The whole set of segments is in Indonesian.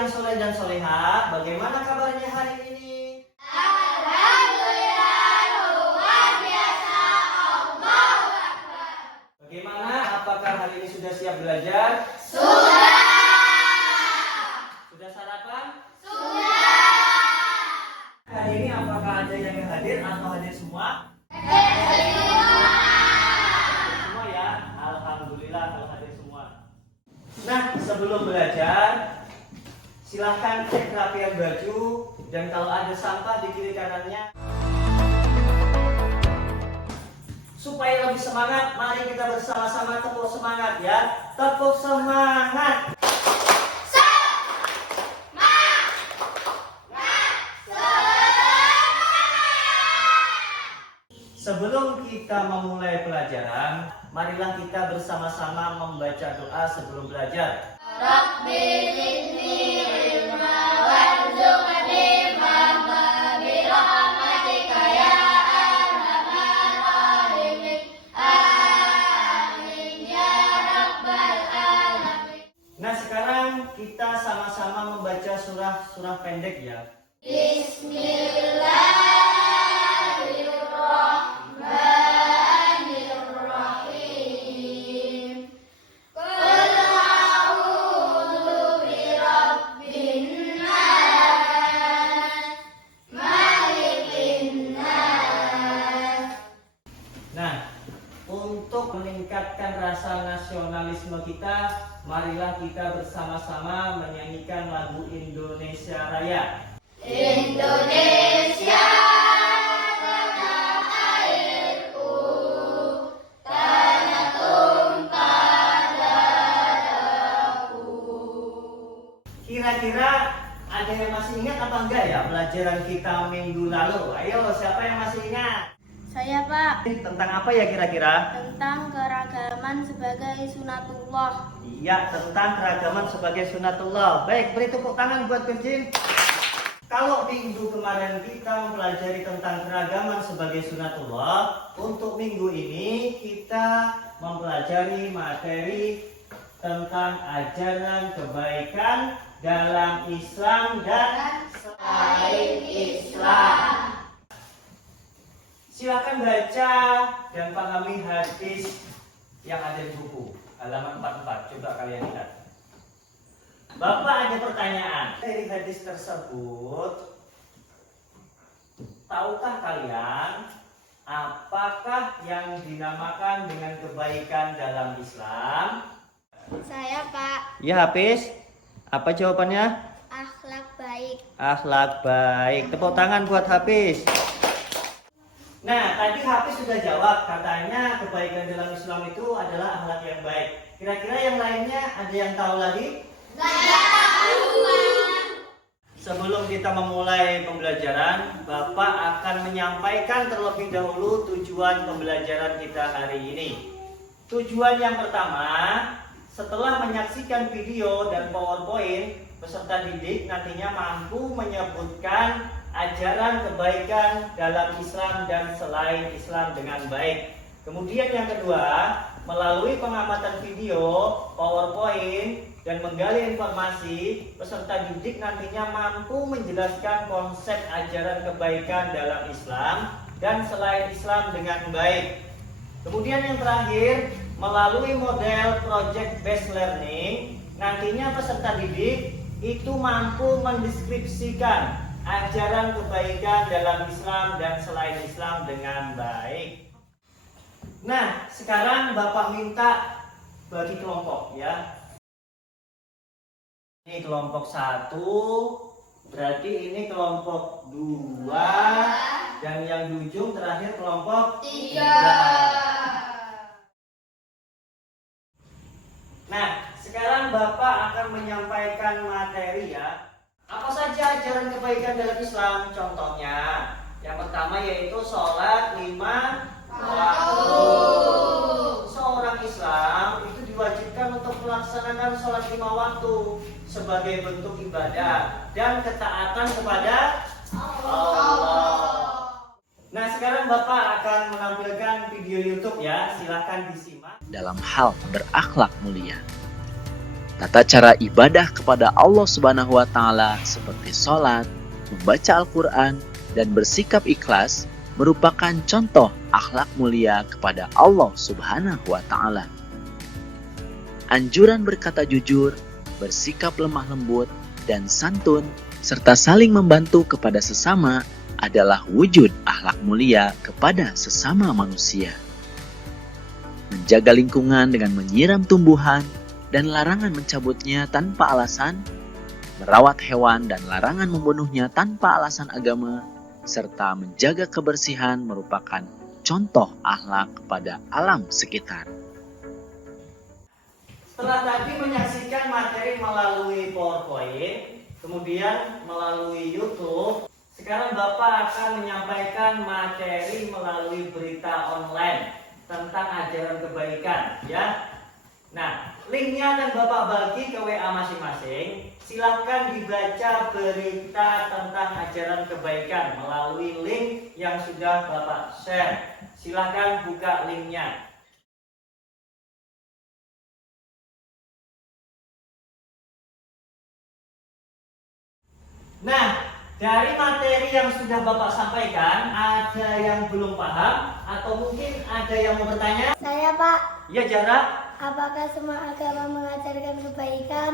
yang soleh dan soleha, bagaimana kabarnya hari ini? Alhamdulillah, luar biasa, Allahu Akbar. Bagaimana? Apakah hari ini sudah siap belajar? Sudah. Sudah sarapan? Sudah. Hari ini apakah ada yang hadir atau hadir semua? Semua ya? Alhamdulillah kalau hadir semua. Nah, sebelum belajar, silahkan cek rapian baju dan kalau ada sampah di kiri kanannya. Supaya lebih semangat, mari kita bersama-sama tepuk semangat ya. Tepuk semangat. Sebelum kita memulai pelajaran, marilah kita bersama-sama membaca doa sebelum belajar. Rabbi zidni ilma warzuqni fahma birahmatika ya arhamar rahimin. Amin ya rabbal alamin. Nah, sekarang kita sama-sama membaca surah pendek ya. Bismillahirrahmanirrahim. Qul a'udzu birabbin nas, malikin nas. Nah, untuk meningkatkan rasa nasionalisme kita, marilah kita bersama-sama menyanyikan lagu Indonesia Raya. Indonesia tanah airku, tanah tumpah darahku. Kira-kira ada yang masih ingat apa enggak ya pelajaran kita minggu lalu? Ayo, siapa yang masih ingat? Saya Pak, Tentang apa ya kira-kira? tentang keragaman sebagai sunatullah. Iya, tentang keragaman sebagai sunatullah. Baik, beri tepuk tangan buat Virgin. Kalau minggu kemarin kita mempelajari tentang keragaman sebagai sunatullah, untuk minggu ini kita mempelajari materi tentang ajaran kebaikan dalam Islam dan selain Islam. Silakan baca dan pahami hadis yang ada di buku halaman 44. Coba kalian lihat. Bapak ada pertanyaan dari hadis tersebut. Tahukah kalian apakah yang dinamakan dengan kebaikan dalam Islam? Saya Pak, Ya, Hafiz. Apa jawabannya? akhlak baik. Akhlak baik. Tepuk tangan buat Hafiz. Nah, tadi Hafiz sudah jawab, katanya kebaikan dalam Islam itu adalah akhlak yang baik. Kira-kira yang lainnya ada yang tahu lagi? Sebelum kita memulai pembelajaran, Bapak akan menyampaikan terlebih dahulu tujuan pembelajaran kita hari ini. Tujuan yang pertama, setelah menyaksikan video dan PowerPoint, peserta didik nantinya mampu menyebutkan ajaran kebaikan dalam Islam dan selain Islam dengan baik. Kemudian yang kedua, melalui pengamatan video, PowerPoint, dan menggali informasi, peserta didik nantinya mampu menjelaskan konsep ajaran kebaikan dalam Islam dan selain Islam dengan baik. Kemudian yang terakhir, melalui model project based learning, nantinya peserta didik itu mampu mendeskripsikan ajaran kebaikan dalam Islam dan selain Islam dengan baik. Nah, sekarang Bapak minta bagi kelompok ya. Ini kelompok 1, berarti ini kelompok 2, dan yang di ujung terakhir kelompok 3. Nah, sekarang Bapak akan menyampaikan materi ya. Apa saja ajaran kebaikan dalam Islam? Contohnya, yang pertama yaitu sholat 5 waktu. Seorang Islam itu diwajibkan untuk melaksanakan sholat 5 waktu sebagai bentuk ibadah dan ketaatan kepada Allah. Nah, sekarang Bapak akan menampilkan video YouTube ya, silahkan disimak. Dalam hal berakhlak mulia. Tata cara ibadah kepada Allah Subhanahu wa Ta'ala seperti sholat, membaca Al-Quran, dan bersikap ikhlas merupakan contoh akhlak mulia kepada Allah Subhanahu wa Ta'ala. Anjuran berkata jujur, bersikap lemah lembut, dan santun, serta saling membantu kepada sesama adalah wujud akhlak mulia kepada sesama manusia. Menjaga lingkungan dengan menyiram tumbuhan dan larangan mencabutnya tanpa alasan, merawat hewan dan larangan membunuhnya tanpa alasan agama, serta menjaga kebersihan merupakan contoh akhlak kepada alam sekitar. Setelah tadi menyaksikan materi melalui PowerPoint, kemudian melalui YouTube, sekarang Bapak akan menyampaikan materi melalui berita online tentang ajaran kebaikan, ya. Nah, linknya akan Bapak bagi ke WA masing-masing. Silahkan dibaca berita tentang ajaran kebaikan melalui link yang sudah Bapak share. Silahkan buka linknya. Nah, dari materi yang sudah Bapak sampaikan, ada yang belum paham atau mungkin ada yang mau bertanya? Saya Pak, Ya, Jarak. apakah semua agama mengajarkan kebaikan?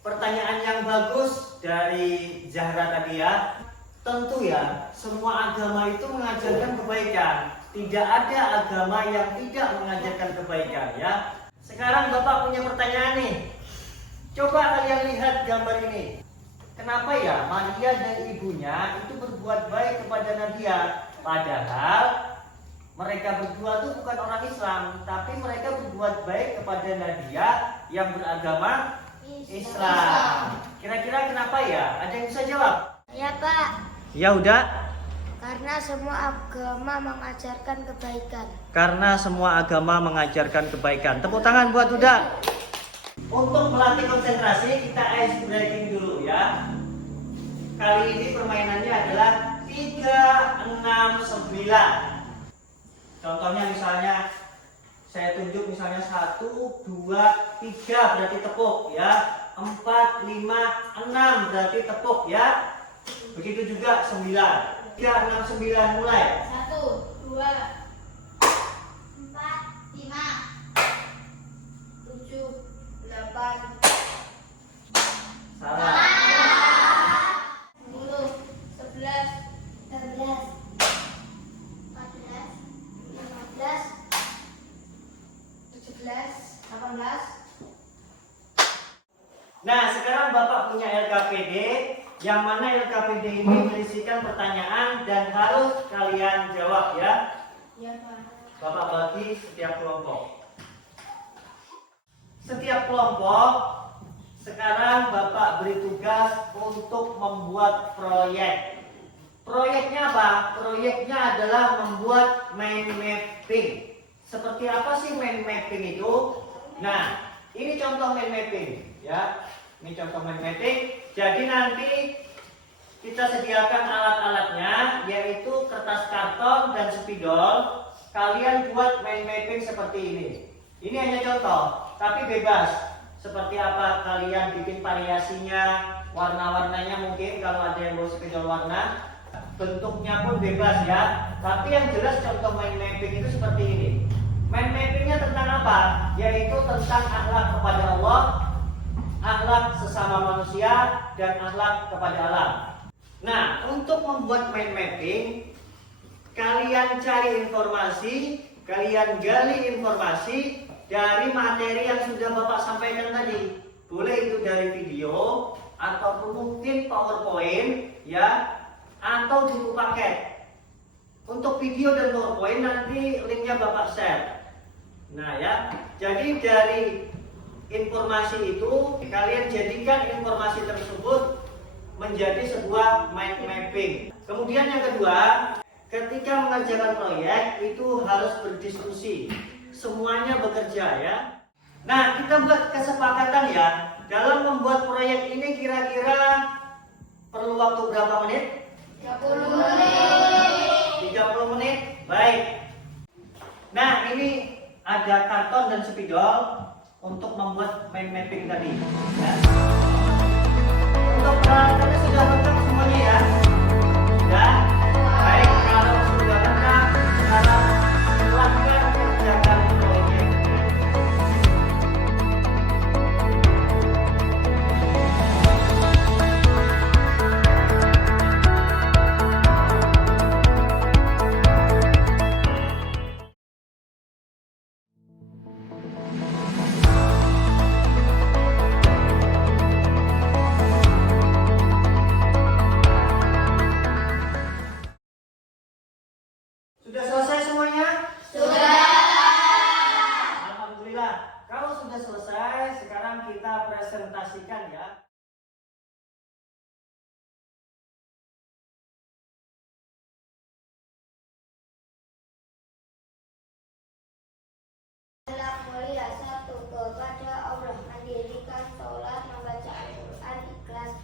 Pertanyaan yang bagus dari Zahra tadi ya. Tentu ya, semua agama itu mengajarkan kebaikan. Tidak ada agama yang tidak mengajarkan kebaikan ya. Sekarang Bapak punya pertanyaan nih. Coba kalian lihat gambar ini. Kenapa ya Maria dan ibunya itu berbuat baik kepada Nadia? Padahal mereka berdua itu bukan orang Islam, tapi mereka berbuat baik kepada Nadia yang beragama Islam. Kira-kira kenapa ya? Ada yang bisa jawab? Ya Pak, Ya udah. karena semua agama mengajarkan kebaikan. Karena semua agama mengajarkan kebaikan. Tepuk tangan buat Uda. Untuk melatih konsentrasi kita ice breaking dulu ya. Kali ini permainannya adalah 3, 6, 9. Contohnya misalnya saya tunjuk misalnya 1, 2, 3 berarti tepuk ya. 4, 5, 6 berarti tepuk ya. Begitu juga 9. 3, 6, 9 mulai. 1, 2, 4, 5, 7, 8, Salah. 10, 11, 12, 14, 15, 17, 18. Nah, sekarang Bapak punya LKPD, yang mana LKPD ini berisikan pertanyaan dan harus kalian jawab ya. Ya Pak. Bapak bagi setiap kelompok. Setiap kelompok sekarang Bapak beri tugas untuk membuat proyek. Proyeknya apa? Proyeknya adalah membuat mind mapping. Seperti apa sih mind mapping itu? Nah, ini contoh mind mapping ya. Ini contoh mind mapping. Jadi nanti kita sediakan alat-alatnya, yaitu kertas karton dan spidol. Kalian buat mind mapping seperti ini. Ini hanya contoh, tapi bebas. Seperti apa kalian bikin variasinya, warna-warnanya mungkin kalau ada yang mau spidol warna. Bentuknya pun bebas ya. Tapi yang jelas contoh mind mapping itu seperti ini. Mind mappingnya tentang apa? Yaitu tentang akhlak kepada Allah, akhlak sesama manusia, dan akhlak kepada alam. Nah, untuk membuat mind mapping, kalian cari informasi, kalian gali informasi dari materi yang sudah Bapak sampaikan tadi. Boleh itu dari video, ataupun mungkin PowerPoint, ya, atau buku paket. Untuk video dan PowerPoint nanti linknya Bapak share. Nah ya, jadi dari informasi itu kalian jadikan informasi tersebut menjadi sebuah mind mapping. Kemudian yang kedua, ketika mengerjakan proyek itu harus berdiskusi. Semuanya bekerja ya. Nah, kita buat kesepakatan ya. Dalam membuat proyek ini kira-kira perlu waktu berapa menit? 30 menit. 30 menit. Baik. Nah, ini ada karton dan spidol. untuk membuat mind mapping tadi. Ya. Untuk peralatannya sudah lengkap semuanya ya. Sudah. Baik, kalau sudah lengkap, sekarang silahkan kerjakan proyeknya. Sudah selesai semuanya? Sudah. Alhamdulillah. Kalau sudah selesai, sekarang kita presentasikan ya. Ahlak mulia satu, kepada Allah, mendirikan sholat, membaca Al-Quran, ikhlas.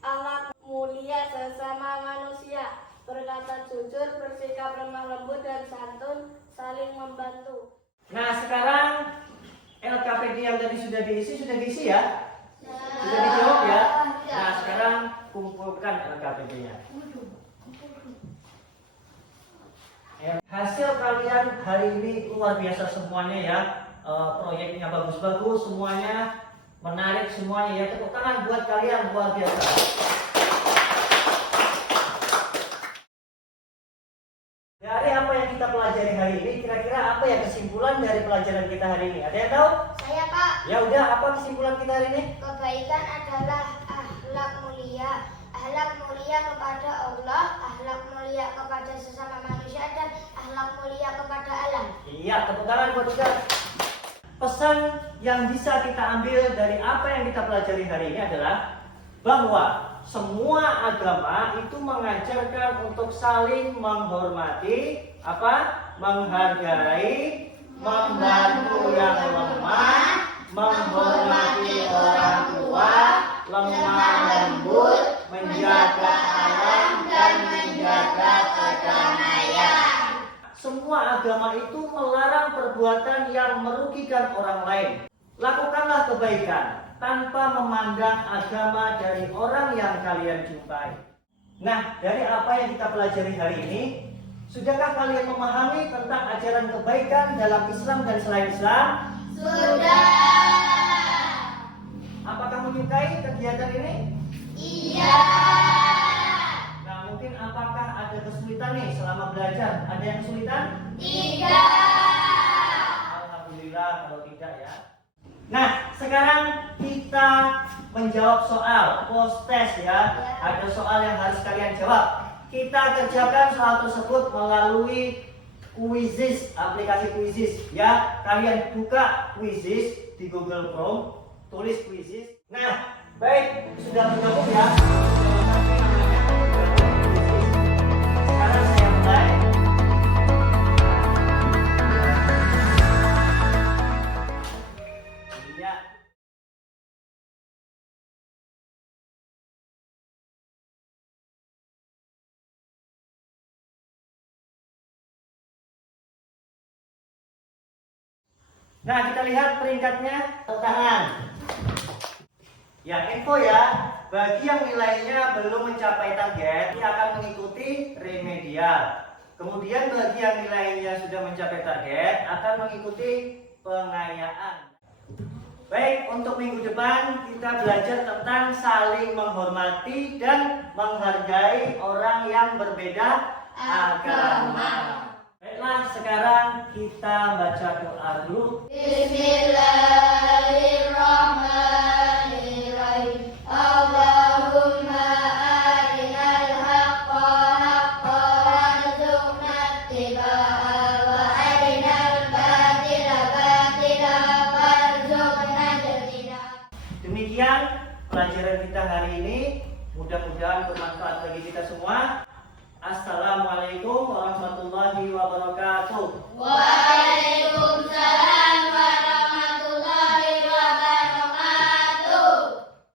Ahlak mulia sesama manusia, berkata jujur, bersikap lemah lembut dan santun, saling membantu. Nah, sekarang LKPD yang tadi sudah diisi ya? Sudah dijawab ya? Nah, sekarang kumpulkan LKPD-nya. Hasil kalian hari ini luar biasa semuanya ya. Proyeknya bagus-bagus semuanya, menarik semuanya ya. Tepuk tangan buat kalian, luar biasa. Dari apa yang kita pelajari hari ini, kira-kira apa ya kesimpulan dari pelajaran kita hari ini? Ada yang tahu? Saya Pak, Ya udah, apa kesimpulan kita hari ini? kebaikan adalah akhlak mulia. Akhlak mulia kepada Allah, akhlak mulia kepada sesama manusia, dan akhlak mulia kepada alam. Iya, tepuk tangan buat kita. Pesan yang bisa kita ambil dari apa yang kita pelajari hari ini adalah bahwa semua agama itu mengajarkan untuk saling menghormati, menghargai, membantu yang lemah, menghormati orang tua, lemah lembut, menjaga alam dan menjaga kedamaian. Semua agama itu melarang perbuatan yang merugikan orang lain. Lakukanlah kebaikan tanpa memandang agama dari orang yang kalian jumpai. Nah, dari apa yang kita pelajari hari ini, sudahkah kalian memahami tentang ajaran kebaikan dalam Islam dan selain Islam? Sudah. Apakah menyukai kegiatan ini? Iya. Nah, mungkin apakah ada kesulitan nih selama belajar? Ada yang kesulitan? Tidak. Alhamdulillah kalau tidak ya. Nah, sekarang kita menjawab soal post test ya. Ada soal yang harus kalian jawab. Kita kerjakan soal tersebut melalui Quizizz, aplikasi Quizizz ya. Kalian buka Quizizz di Google Chrome, tulis Quizizz. Nah, baik, sudah bergabung ya. Sekarang saya mulai. Iya. Nah, kita lihat peringkatnya, tangan. Ya, info ya, bagi yang nilainya belum mencapai target, dia akan mengikuti remedial. Kemudian bagi yang nilainya sudah mencapai target, akan mengikuti pengayaan. Baik, untuk minggu depan kita belajar tentang saling menghormati dan menghargai orang yang berbeda agama. Baiklah, sekarang kita baca doa dulu. Bismillahirrahmanirrahim. Allahumma arinal haqqa haqqan warzuqna ittiba'ah wa arinal batila batilan warzuqna ijtinabah. Demikian pelajaran kita hari ini. Mudah-mudahan bermanfaat bagi kita semua. Assalamualaikum warahmatullahi wabarakatuh. Waalaikumsalam.